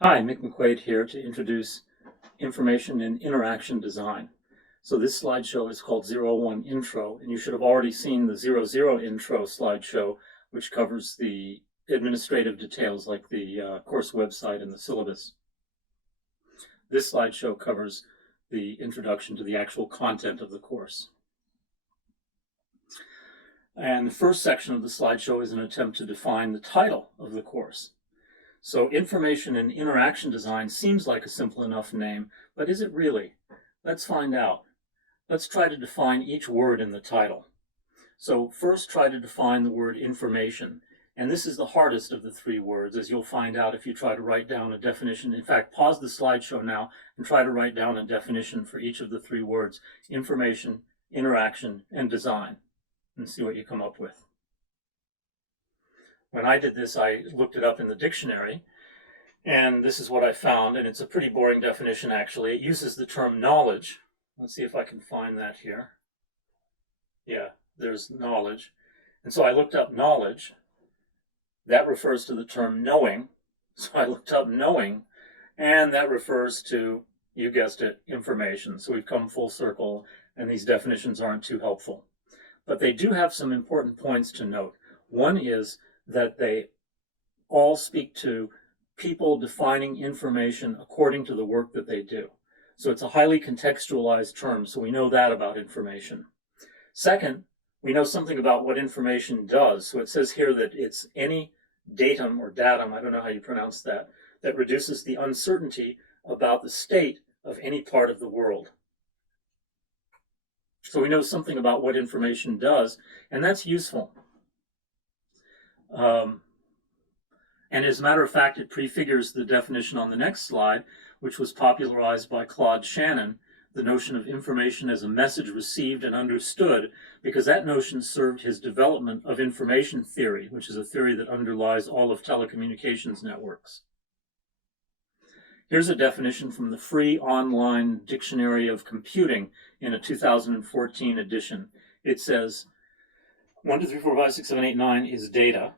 Hi, Mick McQuaid here to introduce information in interaction design. So this slideshow is called 01 Intro, and you should have already seen the 00 Intro slideshow, which covers the administrative details like the course website and the syllabus. This slideshow covers the introduction to the actual content of the course. And the first section of the slideshow is an attempt to define the title of the course. So information in interaction design seems like a simple enough name, but is it really? Let's find out. Let's try to define each word in the title. So first try to define the word information. And this is the hardest of the three words, as you'll find out if you try to write down a definition. In fact, pause the slideshow now and try to write down a definition for each of the three words: information, interaction, and design, and see what you come up with. When I did this, I looked it up in the dictionary, and this is what I found, and it's a pretty boring definition, actually. It uses the term knowledge. Let's see if I can find that here. Yeah, there's knowledge. And so I looked up knowledge. That refers to the term knowing. So I looked up knowing, and that refers to, you guessed it, information. So we've come full circle, and these definitions aren't too helpful. But they do have some important points to note. One is that they all speak to people defining information according to the work that they do. So it's a highly contextualized term, so we know that about information. Second, we know something about what information does. So it says here that it's any datum or datum, I don't know how you pronounce that, that reduces the uncertainty about the state of any part of the world. So we know something about what information does, and that's useful. And as a matter of fact, it prefigures the definition on the next slide, which was popularized by Claude Shannon, the notion of information as a message received and understood, because that notion served his development of information theory, which is a theory that underlies all of telecommunications networks. Here's a definition from the free online Dictionary of Computing in a 2014 edition. It says, 1, 2, 3, 4, 5, 6, 7, 8, 9 is data.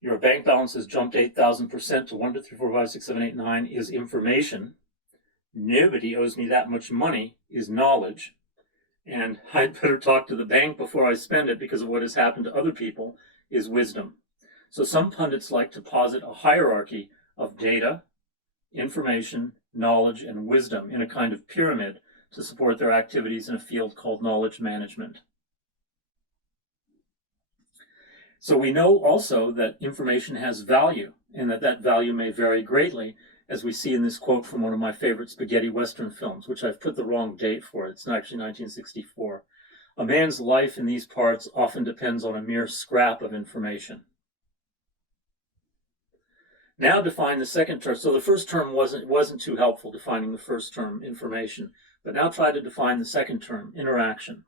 Your bank balance has jumped 8,000% to 1, 2, 3, 4, 5, 6, 7, 8, 9 is information. Nobody owes me that much money is knowledge. And I'd better talk to the bank before I spend it because of what has happened to other people is wisdom. So some pundits like to posit a hierarchy of data, information, knowledge, and wisdom in a kind of pyramid to support their activities in a field called knowledge management. So we know also that information has value, and that value may vary greatly, as we see in this quote from one of my favorite spaghetti western films, which I've put the wrong date for. It's actually 1964. A man's life in these parts often depends on a mere scrap of information. Now define the second term. So the first term wasn't too helpful, defining the first term, information. But now try to define the second term, interaction.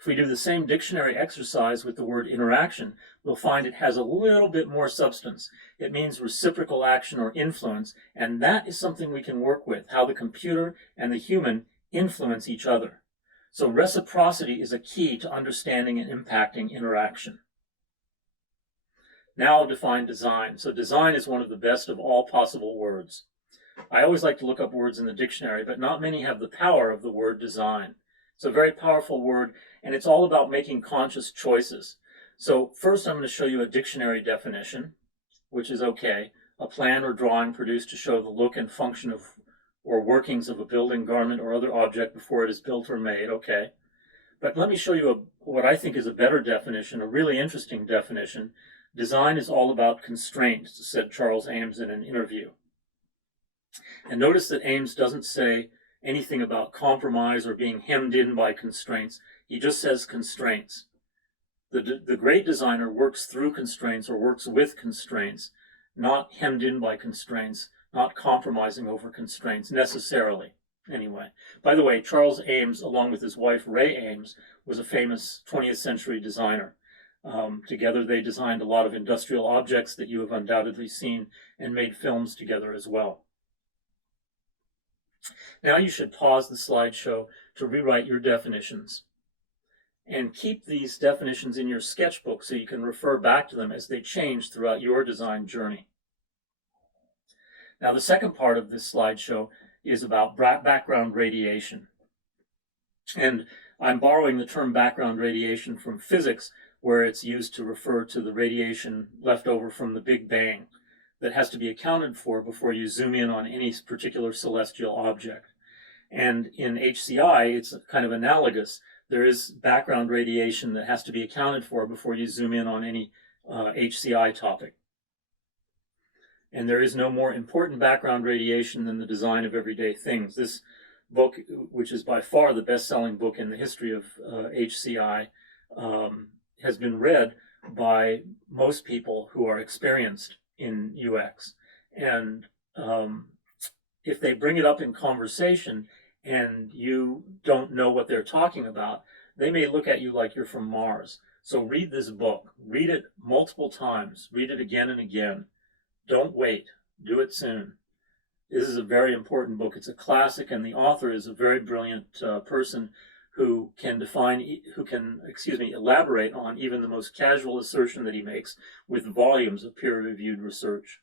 If we do the same dictionary exercise with the word interaction, we'll find it has a little bit more substance. It means reciprocal action or influence, and that is something we can work with, how the computer and the human influence each other. So reciprocity is a key to understanding and impacting interaction. Now I'll define design. So design is one of the best of all possible words. I always like to look up words in the dictionary, but not many have the power of the word design. It's a very powerful word, and it's all about making conscious choices. So first I'm going to show you a dictionary definition, which is okay. A plan or drawing produced to show the look and function of or workings of a building, garment, or other object before it is built or made, okay. But let me show you what I think is a better definition, a really interesting definition. Design is all about constraints, said Charles Ames in an interview. And notice that Ames doesn't say anything about compromise or being hemmed in by constraints. He just says constraints. The great designer works through constraints or works with constraints, not hemmed in by constraints, not compromising over constraints necessarily. Anyway, by the way, Charles Ames, along with his wife Ray Ames, was a famous 20th century designer. Together they designed a lot of industrial objects that you have undoubtedly seen and made films together as well. Now you should pause the slideshow to rewrite your definitions. And keep these definitions in your sketchbook so you can refer back to them as they change throughout your design journey. Now, the second part of this slideshow is about background radiation. And I'm borrowing the term background radiation from physics, where it's used to refer to the radiation left over from the Big Bang that has to be accounted for before you zoom in on any particular celestial object. And in HCI, it's kind of analogous. There is background radiation that has to be accounted for before you zoom in on any HCI topic. And there is no more important background radiation than the design of everyday things. This book, which is by far the best-selling book in the history of HCI, has been read by most people who are experienced in UX. And if they bring it up in conversation and you don't know what they're talking about, they may look at you like you're from Mars. So read this book. Read it multiple times. Read it again and again. Don't wait. Do it soon. This is a very important book. It's a classic, and the author is a very brilliant person who can elaborate on even the most casual assertion that he makes with volumes of peer-reviewed research.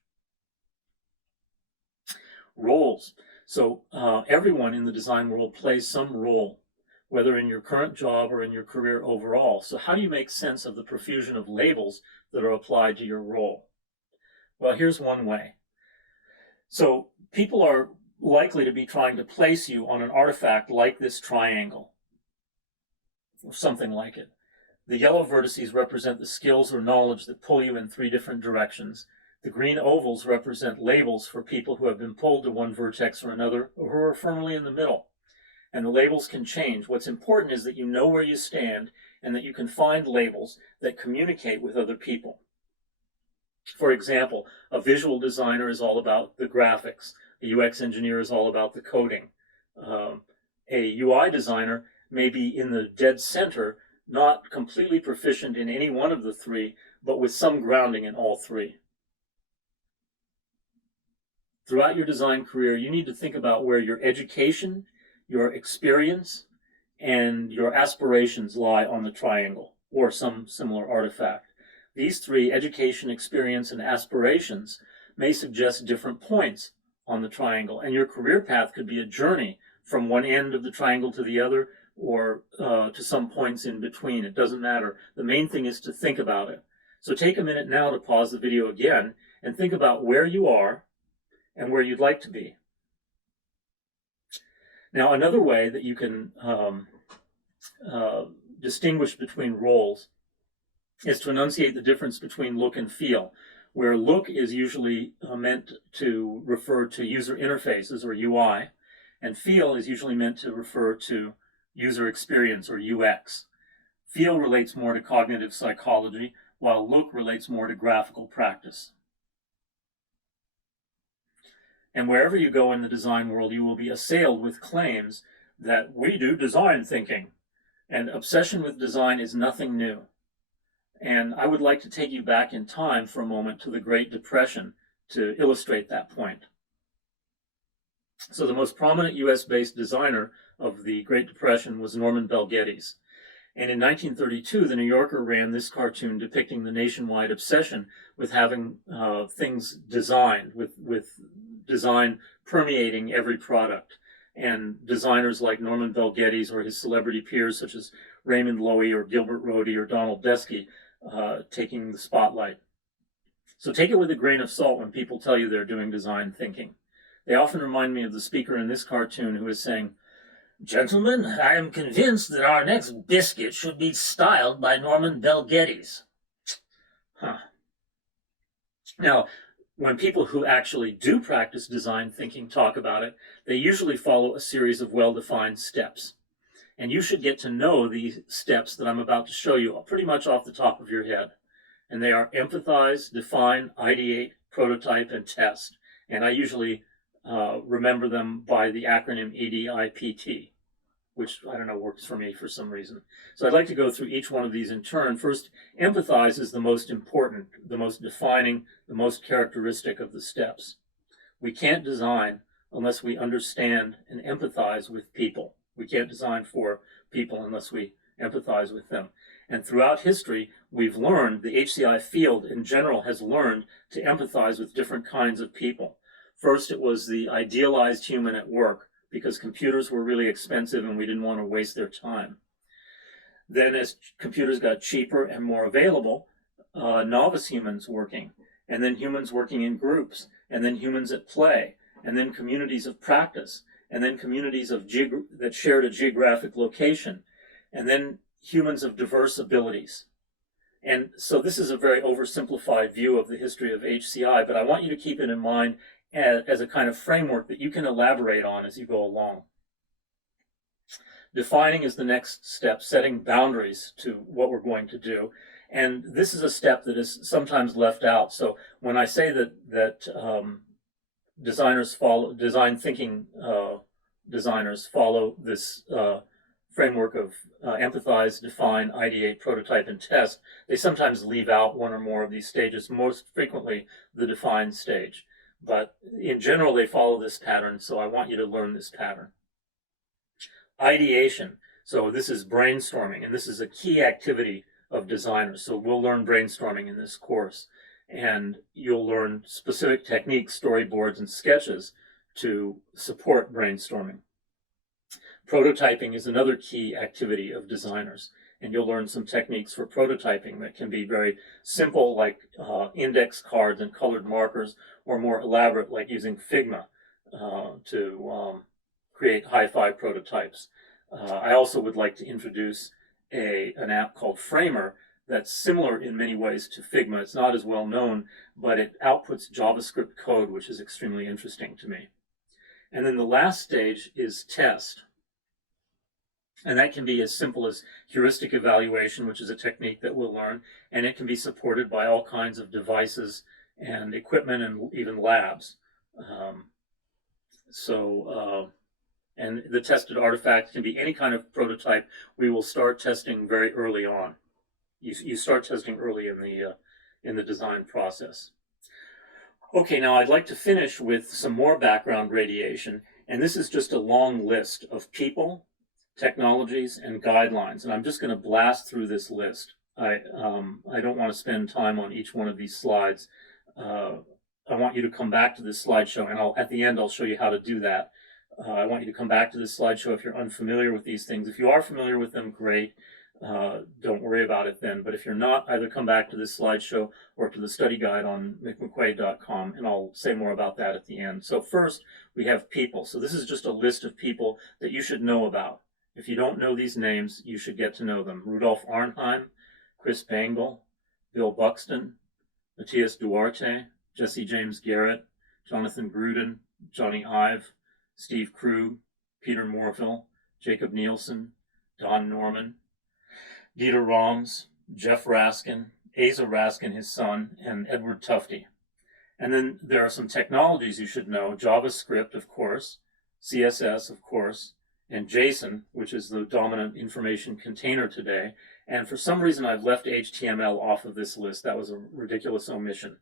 Roles. So everyone in the design world plays some role, whether in your current job or in your career overall. So how do you make sense of the profusion of labels that are applied to your role? Well, here's one way. So people are likely to be trying to place you on an artifact like this triangle, or something like it. The yellow vertices represent the skills or knowledge that pull you in 3 different directions. The green ovals represent labels for people who have been pulled to one vertex or another, or who are firmly in the middle. And the labels can change. What's important is that you know where you stand and that you can find labels that communicate with other people. For example, a visual designer is all about the graphics. A UX engineer is all about the coding. A UI designer may be in the dead center, not completely proficient in any one of the 3, but with some grounding in all 3. Throughout your design career, you need to think about where your education, your experience, and your aspirations lie on the triangle, or some similar artifact. These 3, education, experience, and aspirations, may suggest different points on the triangle, and your career path could be a journey from one end of the triangle to the other, or to some points in between. It doesn't matter. The main thing is to think about it. So take a minute now to pause the video again and think about where you are and where you'd like to be. Now, another way that you can distinguish between roles is to enunciate the difference between look and feel, where look is usually meant to refer to user interfaces, or UI, and feel is usually meant to refer to user experience, or UX. Feel relates more to cognitive psychology, while look relates more to graphical practice. And wherever you go in the design world, you will be assailed with claims that we do design thinking, and obsession with design is nothing new. And I would like to take you back in time for a moment to the Great Depression to illustrate that point. So the most prominent US-based designer of the Great Depression was Norman Bel Geddes. And in 1932, the New Yorker ran this cartoon depicting the nationwide obsession with having things designed, with design permeating every product. And designers like Norman Bel Geddes or his celebrity peers such as Raymond Loewy or Gilbert Rohde or Donald Desky taking the spotlight. So take it with a grain of salt when people tell you they're doing design thinking. They often remind me of the speaker in this cartoon who is saying, "Gentlemen, I am convinced that our next biscuit should be styled by Norman Bel Geddes." Now, when people who actually do practice design thinking talk about it, they usually follow a series of well-defined steps. And you should get to know these steps that I'm about to show you pretty much off the top of your head. And they are empathize, define, ideate, prototype, and test. And I usually remember them by the acronym EDIPT, which, I don't know, works for me for some reason. So I'd like to go through each one of these in turn. First, empathize is the most important, the most defining, the most characteristic of the steps. We can't design unless we understand and empathize with people. We can't design for people unless we empathize with them. And throughout history, we've learned, the HCI field in general has learned to empathize with different kinds of people. First, it was the idealized human at work, because computers were really expensive and we didn't want to waste their time. Then as computers got cheaper and more available, novice humans working, and then humans working in groups, and then humans at play, and then communities of practice, and then communities that shared a geographic location, and then humans of diverse abilities. And so this is a very oversimplified view of the history of HCI, but I want you to keep it in mind as a kind of framework that you can elaborate on as you go along. Defining is the next step, setting boundaries to what we're going to do. And this is a step that is sometimes left out. So when I say that design thinking designers follow this framework of empathize, define, ideate, prototype, and test, they sometimes leave out one or more of these stages, most frequently the define stage. But in general, they follow this pattern, so I want you to learn this pattern. Ideation. So this is brainstorming, and this is a key activity of designers. So we'll learn brainstorming in this course, and you'll learn specific techniques, storyboards, and sketches to support brainstorming. Prototyping is another key activity of designers, and you'll learn some techniques for prototyping that can be very simple, like index cards and colored markers, or more elaborate, like using Figma to create hi-fi prototypes. I also would like to introduce an app called Framer that's similar in many ways to Figma. It's not as well known, but it outputs JavaScript code, which is extremely interesting to me. And then the last stage is test. And that can be as simple as heuristic evaluation, which is a technique that we'll learn, and it can be supported by all kinds of devices and equipment and even labs. And the tested artifact can be any kind of prototype. We will start testing very early on. You start testing early in the design process. Okay, now I'd like to finish with some more background radiation, and this is just a long list of people, technologies, and guidelines, and I'm just going to blast through this list. I don't want to spend time on each one of these slides. I want you to come back to this slideshow, and at the end I'll show you how to do that. I want you to come back to this slideshow if you're unfamiliar with these things. If you are familiar with them, great. Don't worry about it then. But if you're not, either come back to this slideshow or to the study guide on mickmcquaid.com, and I'll say more about that at the end. So first, we have people. So this is just a list of people that you should know about. If you don't know these names, you should get to know them. Rudolf Arnheim, Chris Bangle, Bill Buxton, Matthias Duarte, Jesse James Garrett, Jonathan Gruden, Johnny Ive, Steve Krug, Peter Morville, Jacob Nielsen, Don Norman, Dieter Rams, Jeff Raskin, Asa Raskin, his son, and Edward Tufte. And then there are some technologies you should know. JavaScript, of course, CSS, of course, and JSON, which is the dominant information container today. And for some reason, I've left HTML off of this list. That was a ridiculous omission.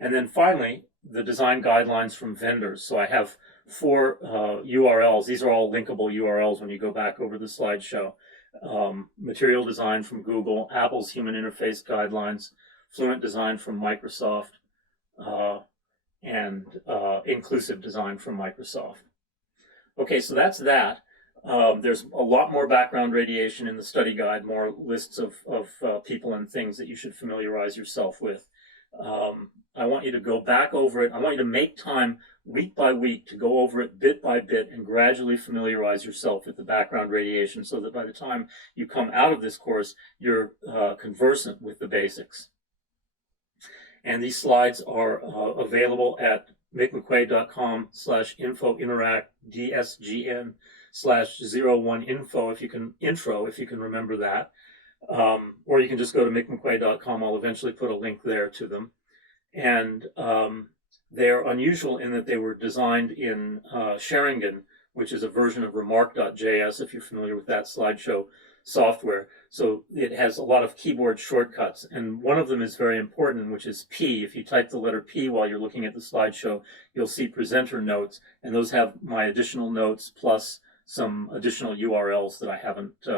And then finally, the design guidelines from vendors. So I have 4 URLs. These are all linkable URLs when you go back over the slideshow. Material design from Google, Apple's human interface guidelines, Fluent design from Microsoft, and inclusive design from Microsoft. Okay, so that's that. There's a lot more background radiation in the study guide, more lists of people and things that you should familiarize yourself with. I want you to go back over it. I want you to make time week by week to go over it bit by bit and gradually familiarize yourself with the background radiation so that by the time you come out of this course, you're conversant with the basics. And these slides are available at mickmcquaid.com/info-dsgn/01info if you can remember that. Or you can just go to mickmcquaid.com. I'll eventually put a link there to them. And they're unusual in that they were designed in Sheringan, which is a version of remark.js, if you're familiar with that slideshow software. So it has a lot of keyboard shortcuts, and one of them is very important, which is P. If you type the letter P while you're looking at the slideshow, you'll see presenter notes, and those have my additional notes plus some additional URLs that I haven't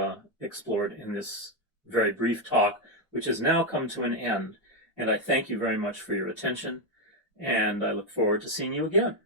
explored in this very brief talk, which has now come to an end. And I thank you very much for your attention. and I look forward to seeing you again.